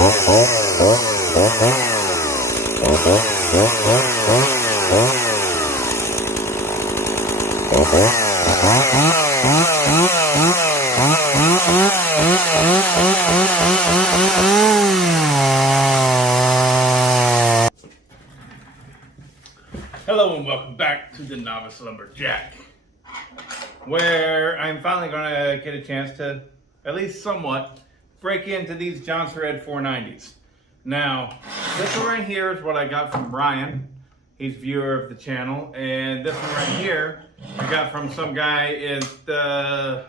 Hello and welcome back to the Novice Lumberjack, where I'm finally going to get a chance to, at least somewhat, break into these Jonsered 490s. Now, this one right here is what I got from Ryan. He's a viewer of the channel, and this one right here I got from some guy in the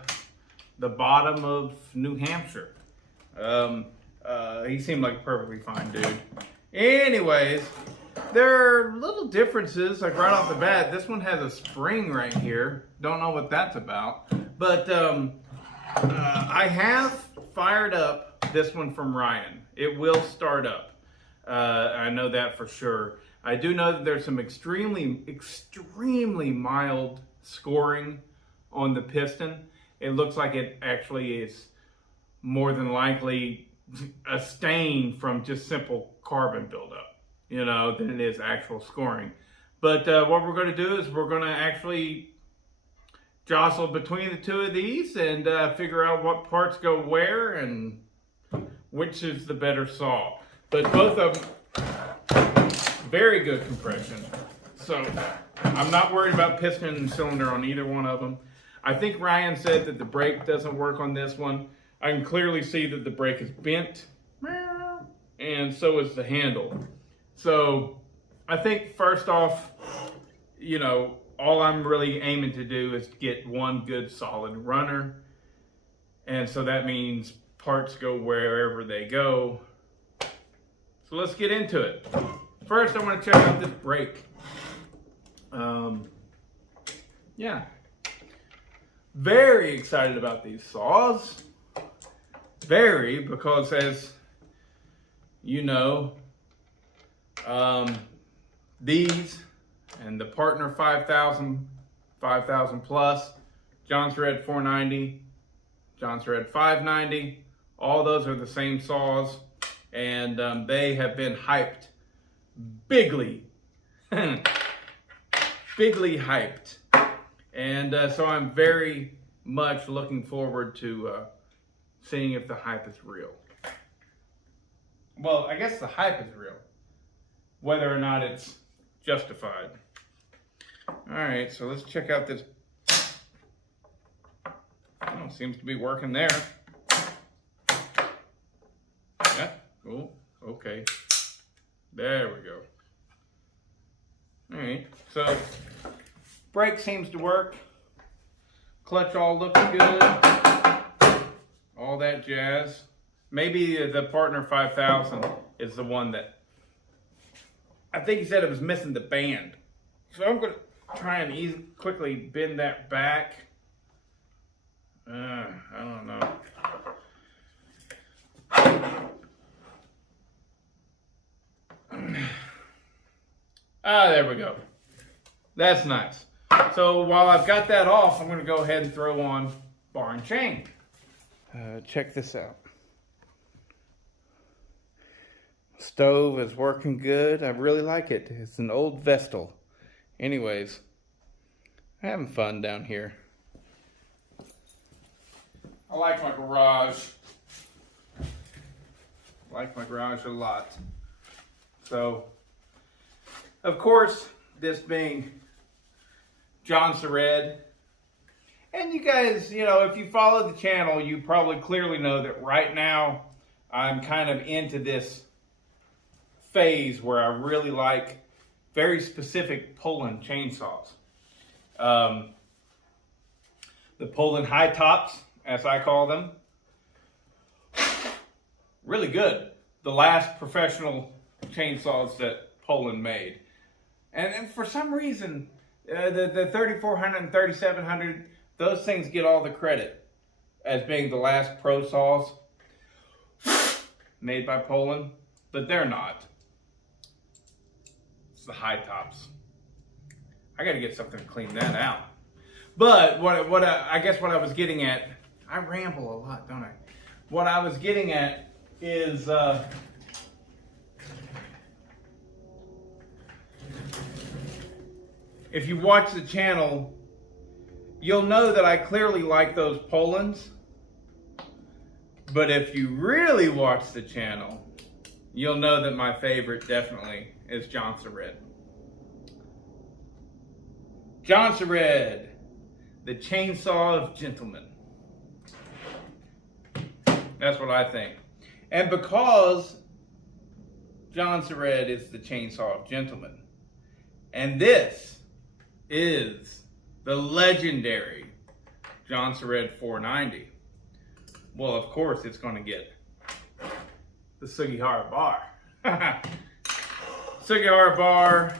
bottom of New Hampshire. He seemed like a perfectly fine dude. Anyways, there are little differences, like right off the bat. This one has a spring right here. Don't know what that's about. But I have fired up this one from Ryan. It will start up. I know that for sure. I do know that there's some extremely mild scoring on the piston. It looks like it actually is more than likely a stain from just simple carbon buildup, you know, than it is actual scoring. But what we're going to do is we're going to actually jostle between the two of these and figure out what parts go where and which is the better saw. But both of them, very good compression. So I'm not worried about piston and cylinder on either one of them. I think Ryan said that the brake doesn't work on this one. I can clearly see that the brake is bent, and so is the handle. So I think first off, you know, all I'm really aiming to do is get one good solid runner. And so that means parts go wherever they go. So let's get into it. First, I want to check out this brake. Yeah. Very excited about these saws. Very, because as you know, these and the Partner 5000 plus, Jonsered 490, Jonsered 590, all those are the same saws, and they have been hyped bigly, bigly hyped. And so I'm very much looking forward to seeing if the hype is real. Well, I guess the hype is real, whether or not it's justified. All right, so let's check out this. Oh, seems to be working there. Yeah, cool, okay. There we go. All right, so brake seems to work. Clutch all looks good. All that jazz. Maybe the Partner 5000 is the one that, I think he said it was missing the band. So I'm going to try and quickly bend that back. I don't know. There we go. That's nice. So while I've got that off, I'm going to go ahead and throw on bar and chain. Check this out. Stove is working good. I really like it. It's an old Vestal. Anyways, having fun down here. I like my garage. I like my garage a lot. So, of course, this being Jonsered, and you guys, you know, if you follow the channel, you probably clearly know that right now I'm kind of into this phase where I really like very specific Poland chainsaws. The Poland high tops, as I call them, really good. The last professional chainsaws that Poland made. And for some reason, the 3400 and 3700, those things get all the credit as being the last pro saws made by Poland, but they're not. It's the high tops. I got to get something to clean that out. But I guess what I was getting at, I ramble a lot, don't I? What I was getting at is if you watch the channel, you'll know that I clearly like those Polands. But if you really watch the channel, you'll know that my favorite definitely is Jonsered. Jonsered, the chainsaw of gentlemen. That's what I think. And because Jonsered is the chainsaw of gentlemen, and this is the legendary Jonsered 490, well, of course, it's going to get the Sugihara bar. Sugihara bar,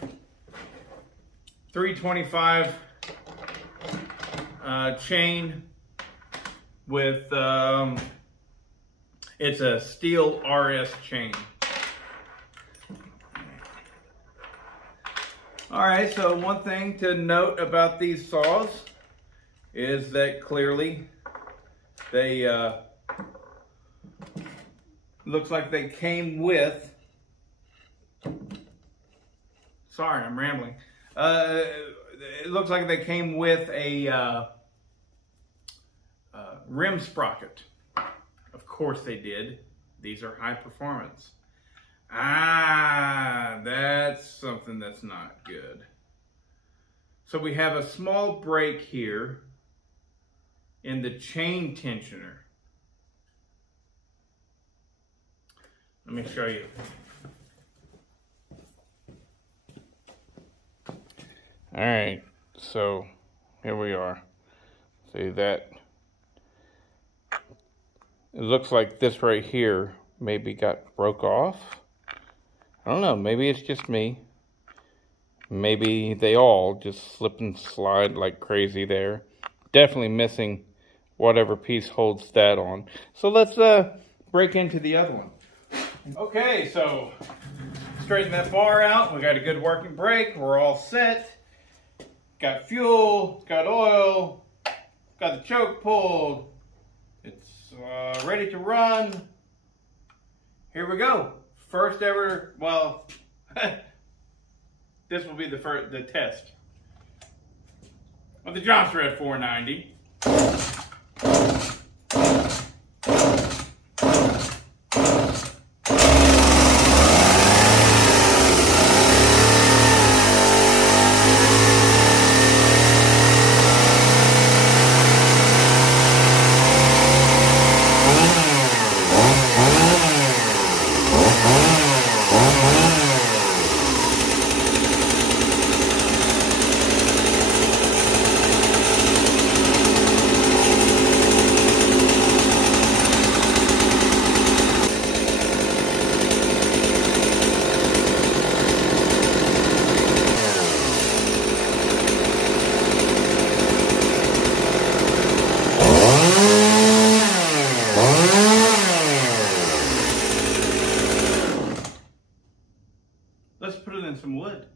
325 chain with, it's a steel RS chain. All right, so one thing to note about these saws is that clearly they looks like they came with, sorry, I'm rambling. It looks like they came with a rim sprocket. Of course they did. These are high performance. That's something that's not good. So we have a small break here in the chain tensioner. Let me show you. All right, so here we are. See that? It looks like this right here maybe got broke off. I don't know, maybe it's just me. Maybe they all just slip and slide like crazy there. Definitely missing whatever piece holds that on. So let's break into the other one. Okay, so straighten that bar out. We got a good working brake. We're all set. Got fuel, got oil, got the choke pulled. It's ready to run. Here we go. First ever, well, this will be the test of the Jonsered 490. Let's put it in some wood.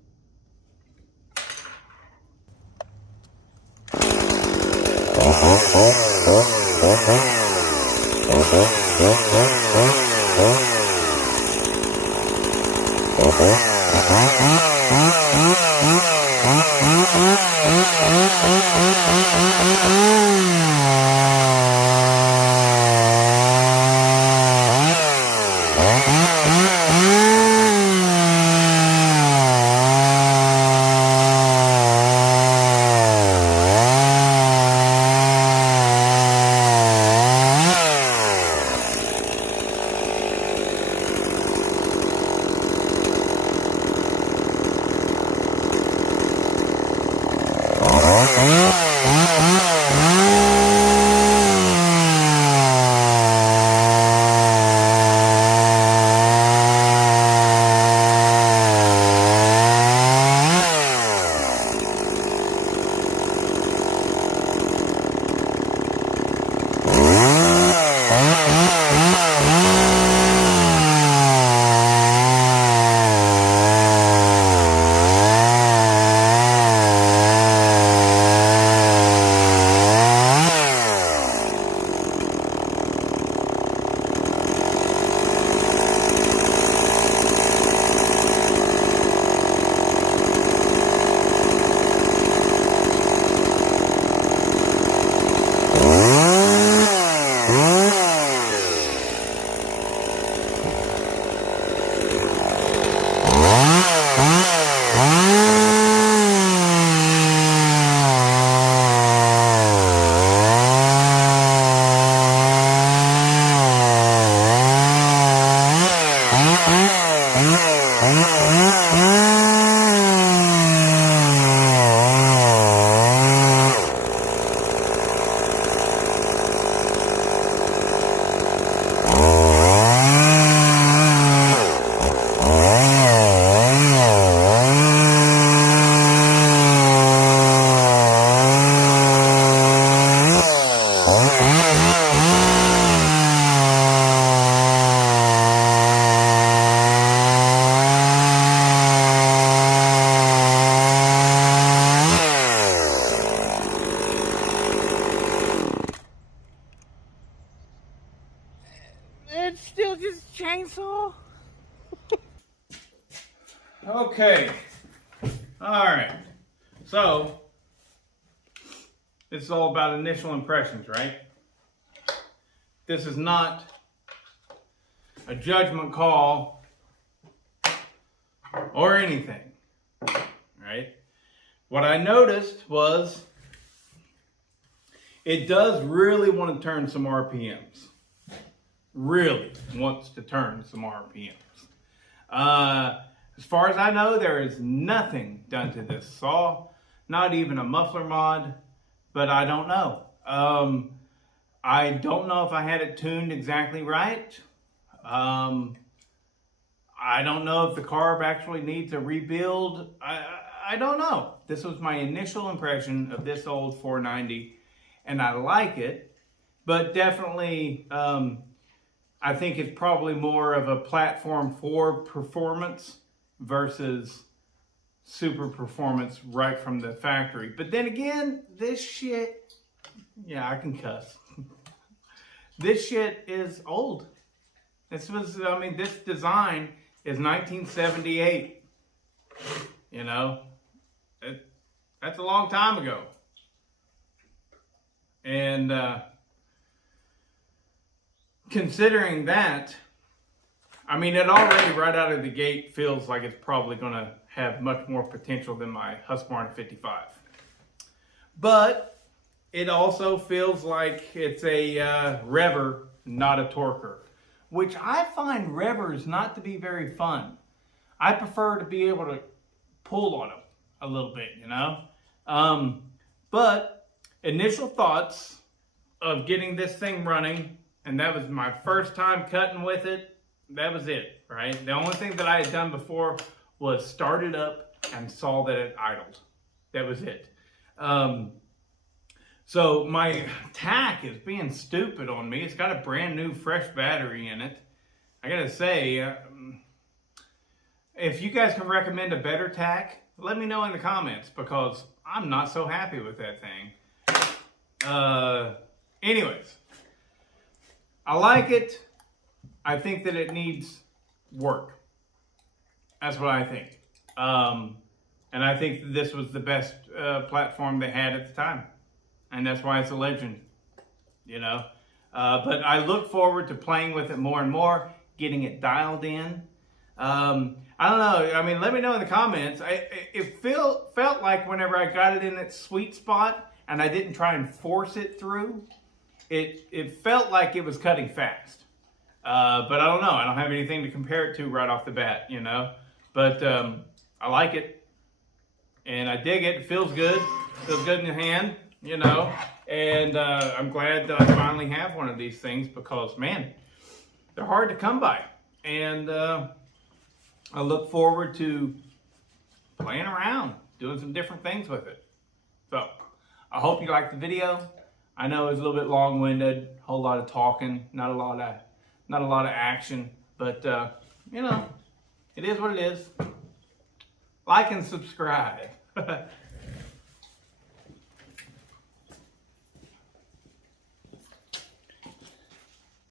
chainsaw? Okay. Alright. So, it's all about initial impressions, right? This is not a judgment call or anything, right? What I noticed was it does really want to turn some RPMs. Really wants to turn some RPMs. As far as I know, there is nothing done to this saw, not even a muffler mod, but I don't know. I don't know if I had it tuned exactly right. I don't know if the carb actually needs a rebuild. I don't know. This was my initial impression of this old 490, and I like it, but definitely I think it's probably more of a platform for performance versus super performance right from the factory. But then again, this shit, yeah, I can cuss. This shit is old. This design is 1978. You know, that's a long time ago. And considering that, I mean, it already right out of the gate feels like it's probably going to have much more potential than my Husqvarna 55. But it also feels like it's a rever, not a torquer, which I find revers not to be very fun. I prefer to be able to pull on them a little bit, you know? But initial thoughts of getting this thing running, and that was my first time cutting with it, that was it, right? The only thing that I had done before was start it up and saw that it idled. That was it. So my tack is being stupid on me. It's got a brand new fresh battery in it. I gotta say, if you guys can recommend a better tack, let me know in the comments, because I'm not so happy with that thing. Anyways, I like it. I think that it needs work. That's what I think. And I think that this was the best platform they had at the time. And that's why it's a legend, you know. But I look forward to playing with it more and more, getting it dialed in. I don't know. I mean, let me know in the comments. It felt like whenever I got it in its sweet spot and I didn't try and force it through, it felt like it was cutting fast. But I don't know. I don't have anything to compare it to right off the bat, you know. But I like it. And I dig it. It feels good. Feels good in your hand, you know. And I'm glad that I finally have one of these things, because, man, they're hard to come by. And I look forward to playing around, doing some different things with it. So, I hope you liked the video. I know it's a little bit long-winded, a whole lot of talking, not a lot of action, but you know, it is what it is. Like and subscribe.